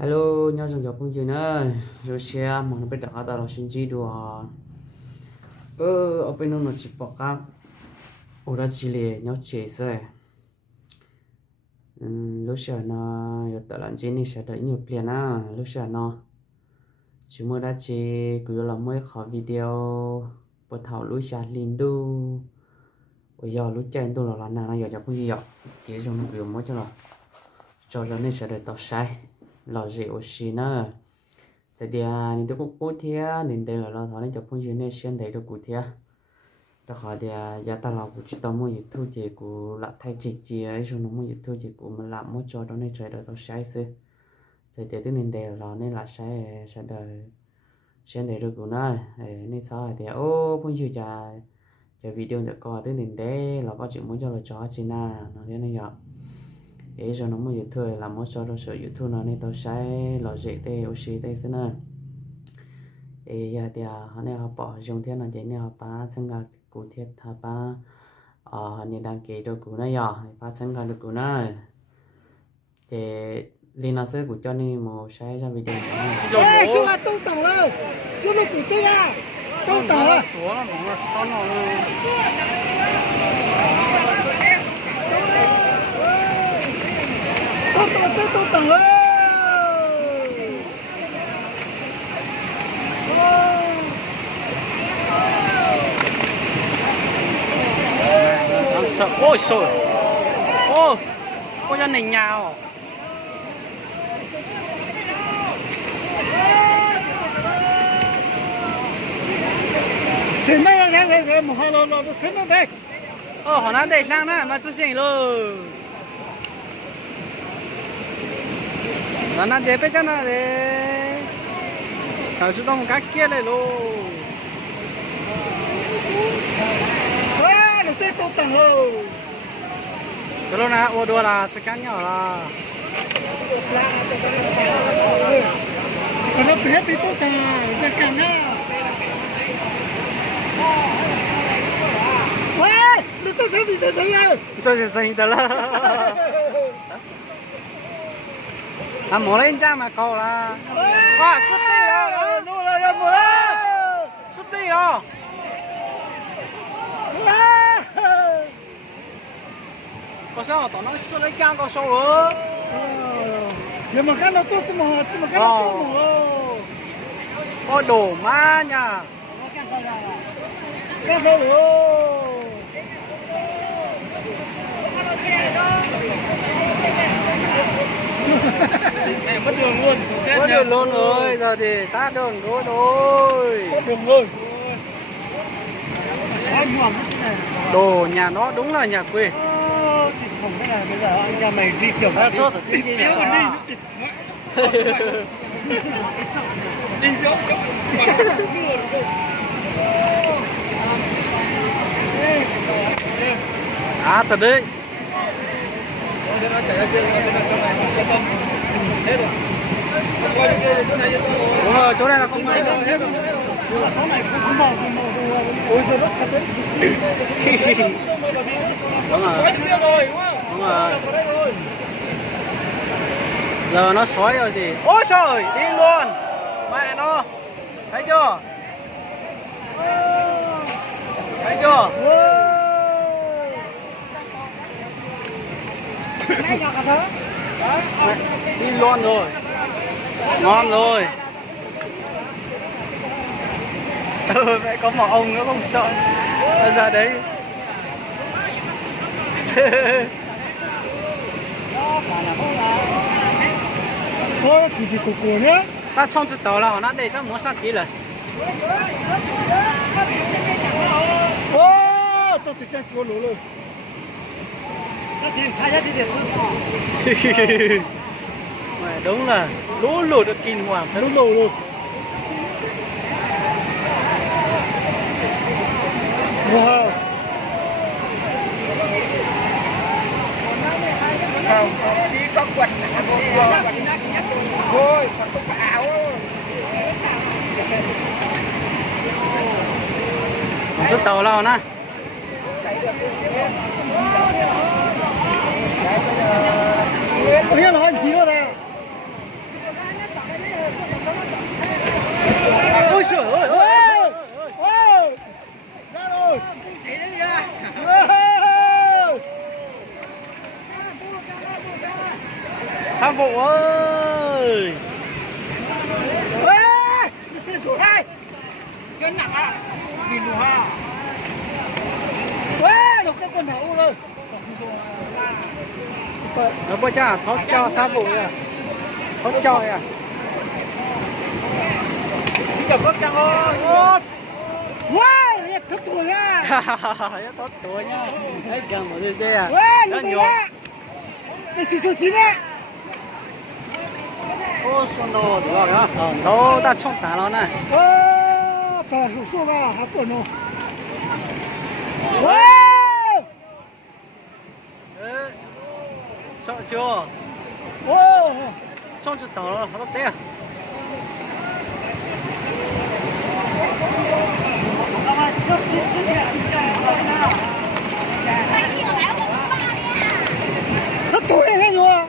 Hello, nhau dòng dọc phương trình ơi, rồi xe mà nó biết đặt ta là xin gì đùa. Ở bên nó chỉ bỏ cáp, ở đó chỉ để nhau chế rồi. Lúc xe nó giờ tự làm gì này sẽ đợi nhiều tiền á, lúc xe nó chỉ mới đã chế, cứ là mới khó video, bắt đầu lúc xe liên đu, bây giờ lúc chạy tôi là nào giờ dọc phương trình dọc, chế cho nó biểu mới cho nên sẽ đợi tao sai, là dễ xí nữa. Tại vì nên tôi cũng cố thia nên đây là lo thọ nên cho phong chuyện này xem thấy được cụ thia đó họ thì giá ta là cụ chỉ tao mua dịch thu chỉ cụ là thay chỉ ấy rồi nó mua dịch thu chỉ cụ mà làm một cho đó nên trời đời tao sai xưa tại vì tôi nên đây là nên là sai đời xem thấy được cụ này nên sao thì phong chuyện chả video được coi tới nên đây là có chuyện muốn cho là cho chị na nó thế này nhở ấy rồi nó mua dịch thu làm một cho đó sợ YouTube nó nên tao sai là dễ tê oxy tê thế này giờ thì họ này họ bỏ dùng thiên là chỉ này họ phá chân gà cụ thiết họ phá họ này đăng ký được cụ này giờ phá chân gà được cụ này thì liên lạc sẽ của cho nên một sai ra video này chúng ta tung tàu đâu chúng ta chỉ chơi à tung tàu à tung tàu sợ ôi trời ô có gia đình nhào trên đây là một hai lô trên đây họ nói đây sang đó mà chưa xin luôn nó nói chế bây giờ nó đấy thằng chú tông cá kia này luôn nó sẽ tung tàu rồi cái lúc nào ô đua là sẽ cắn nhỏ là còn nó biết thì tung tàu sẽ cắn á nó sẽ gì rồi sao sẽ sinh tới là mỗi lên cha mà cầu là súp đi rồi nó là một súp đi rồi có sao tao nói súp lấy cao có sao nữa nhưng mà cái nó tốt mà cái nó tốt mà có đổ má nha cái sao nữa mất đường luôn có đường luôn rồi giờ thì ta đường đố thôi mất đường luôn đồ nhà nó đúng là nhà quê không cái này bây giờ anh nhà mày đi kiểu ta chốt ở cái gì nhà đi chỗ từ đấy đúng rồi chỗ này là không may đâu đúng rồi giờ nó sói rồi thì ôi trời đi luôn mẹ nó thấy chưa đi luôn rồi ngon rồi mẹ có một ông nữa không sợ ra đấy thôi thì cục nữa ta trong chiếc tàu là họ đã để cho muốn sang tí rồi tôi chỉ chơi chúa lúa luôn mẹ đúng là lũ lụt được kinh hoàng lúa luôn wow không chỉ có quần thôi còn không có áo chiếc tàu là họ nè Bây giờ là anh chỉ rồi nè trời ơi ôi ôi ra rồi sang bộ ơi đi xe số 2 Cái nặng à. Vì lùa ha. nó cái con nào rồi nó bây giờ tháo cho sang bộ à tháo cho à Chỉ cần có chăng ơi. wow liệt thức tuổi nha nó tốt tuổi nha đấy cần một đôi xe à wow nó liệt nhiều nha đi xe số 9 nha ô xuân đồ được rồi đó nó đã冲tả nó này phải hữu số vào hả quần nó wow sợ chưa wow trong chữ tờ nó tốt thế à thức tuổi hay nữa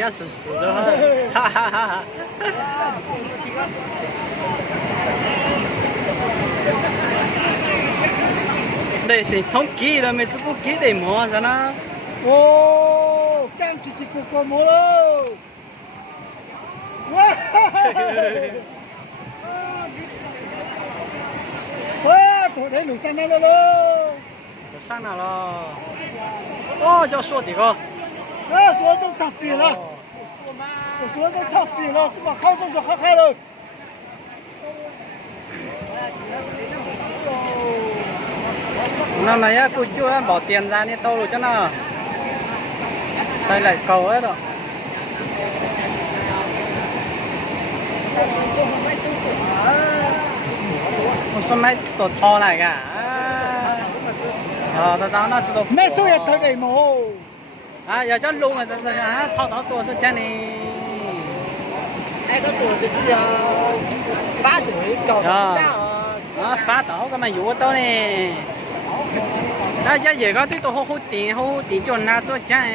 要死死的，哈哈哈！đây là thông kỹ rồi, mấy chú cũng kỹ để mua ra nó. ô trang kịch kịch của mua rồi wow tuổi đấy nổi xanh lên rồi Có sang nào lo? Ô, cho số thì có. số trong chọc tiền rồi số trong chọc tiền rồi mà không trong chọc khác rồi Năm nay á, cô chú em bỏ tiền ra đi tô rồi cho nó. Xây lại cầu ấy rồi. Một số mấy tổ thò này cả. Đó nó chỉ tổ. mẹ số là thời điểm mồ À, giờ cho luôn rồi, thò đó tổ sẽ chân này. Ai có tuổi thì bây giờ 3 tuổi cầu phá tổ cái mà dụ tôi nè. Giờ giờ có tí tổ hô tiền cho nó cho cha.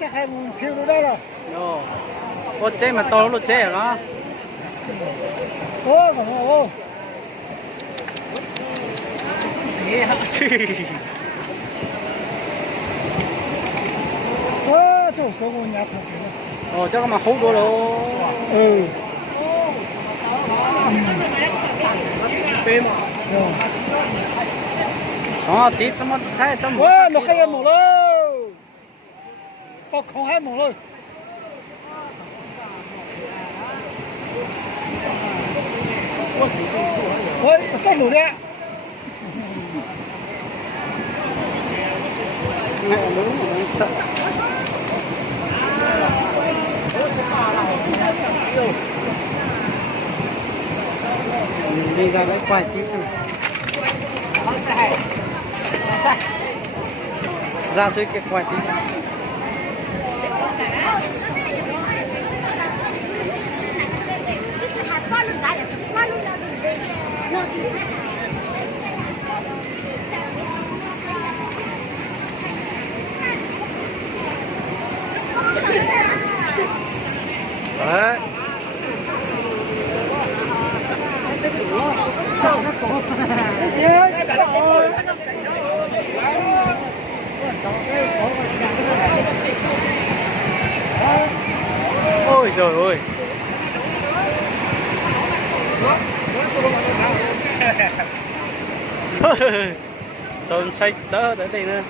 chắc hai muốn chiều được đây rồi Ô chế mà to lúc chế rồi đó. ô còn ô chỗ số của nhà thật Chắc mà hút đồ luôn. Xong tí cho mà thấy tao mua wow nó khai em một rồi có không hai một rồi ôi cái đủ đấy mẹ đúng rồi sợ. Đi ra lấy quay tí xem. Ra dưới kia quay tí. Đấy. Ôi trời ơi. Trốn chạy chớ tới đây nữa.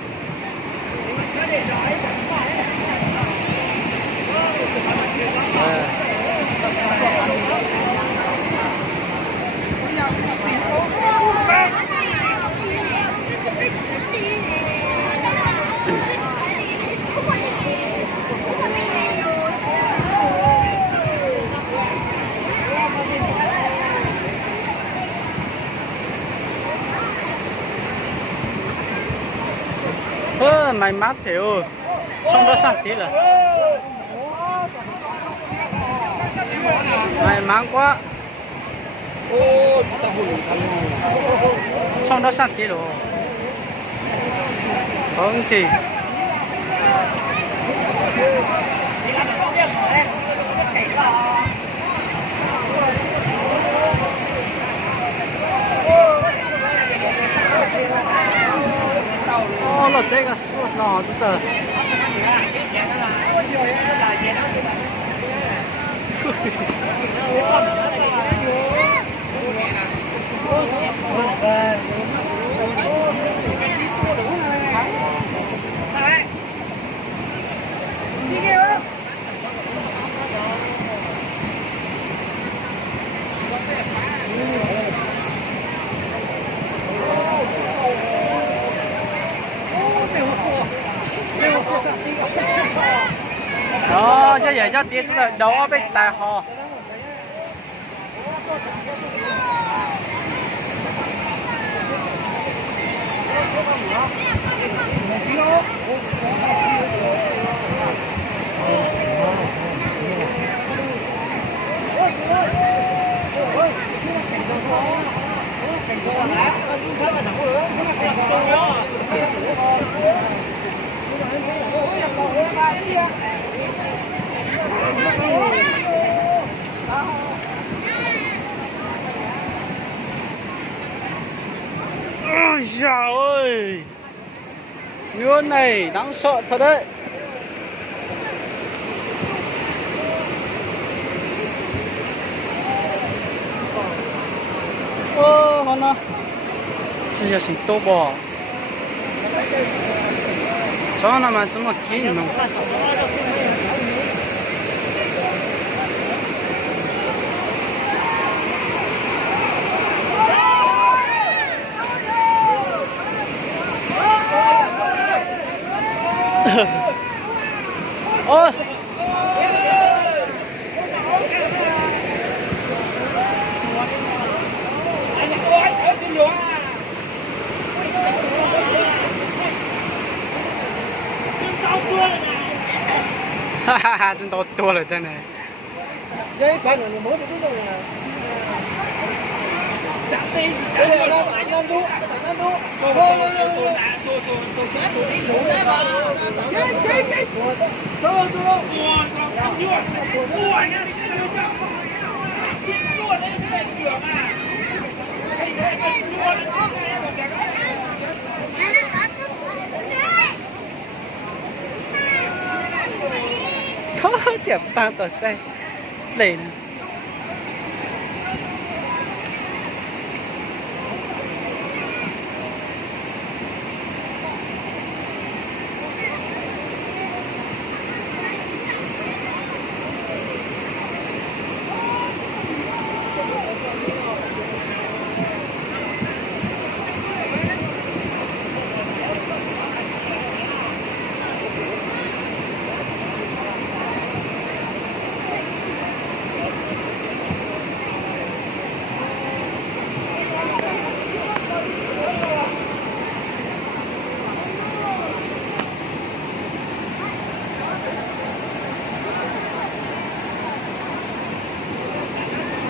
Mày mát thế ơi. Trong đó sẵn tí rồi. Mày mát quá. Trong đó sẵn tí rồi. Không thì 了这个是哪子的？哦，这也叫碟子的，然后被逮好。Ôi trời ơi, ngựa này đáng sợ thật đấy. Ô, con nó chỉ là sinh tốt bò. Cho nó mà chúng nó kín nó. Ôi ha ha ha,真多了，真的。Giấy phải người mới thì biết rồi nè. Đây là đâu lại cho anh đu, anh đu. Có đẹp ba tờ xe lên.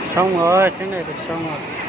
Xong rồi, thế này thì xong rồi.